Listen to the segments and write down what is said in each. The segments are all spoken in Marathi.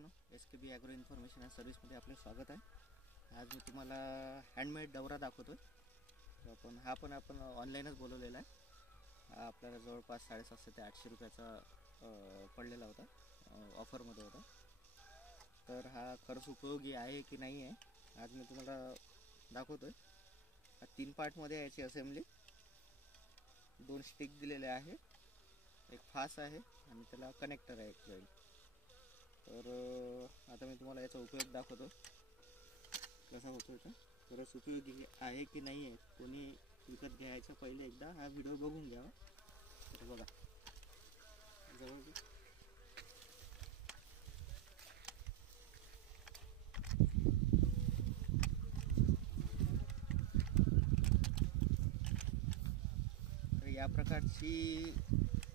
मित्रांनो, SKB ॲग्रो इन्फॉर्मेशन अँड सर्व्हिसमध्ये आपले स्वागत आहे। आज मी तुम्हाला हँडमेड डवरा दाखवतो। तो आपण ऑनलाईनच बोलवलेला आहे। हा आपल्याला जवळपास 750 ते 800 रुपयाचा पडलेला होता, ऑफरमध्ये होता। तर हा खरंच उपयोगी आहे की नाही आहे आज मी तुम्हाला दाखवतोय। हा 3 पार्टमध्ये आहे याची असेंबली। 2 स्टिक दिलेले आहे, एक फास आहे आणि त्याला कनेक्टर आहे एक जॉईंट। तर आता मी तुम्हाला याचा उपयोग दाखवतो कसा होतो। खरंच उपयोगी आहे की नाही आहे, कोणी विकत घ्यायच्या पहिले एकदा हा व्हिडिओ बघून घ्यावा। तर बघा जवळ तर या प्रकारची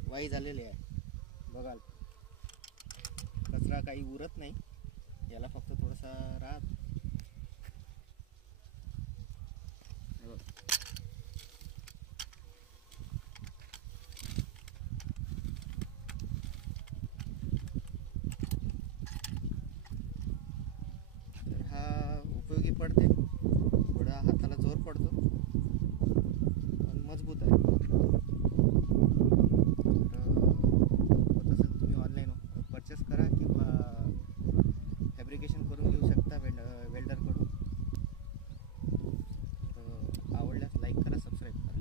वाई झालेली आहे। बघाल कचरा काही उरत नाही, याला फक्त थोडासा राहत। तर हा उपयोगी पडते, थोडा हाताला जोर पडतो पण मजबूत आहे। होत असेल तुम्ही ऑनलाईन परचेस करा किंवा फॅब्रिकेशन करून घेऊ शकता वेल्डरकडून। आवडल्यास लाईक करा, सबस्क्राईब करा।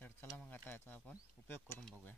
तर चला मग आता याचा आपण उपयोग करून बघूया।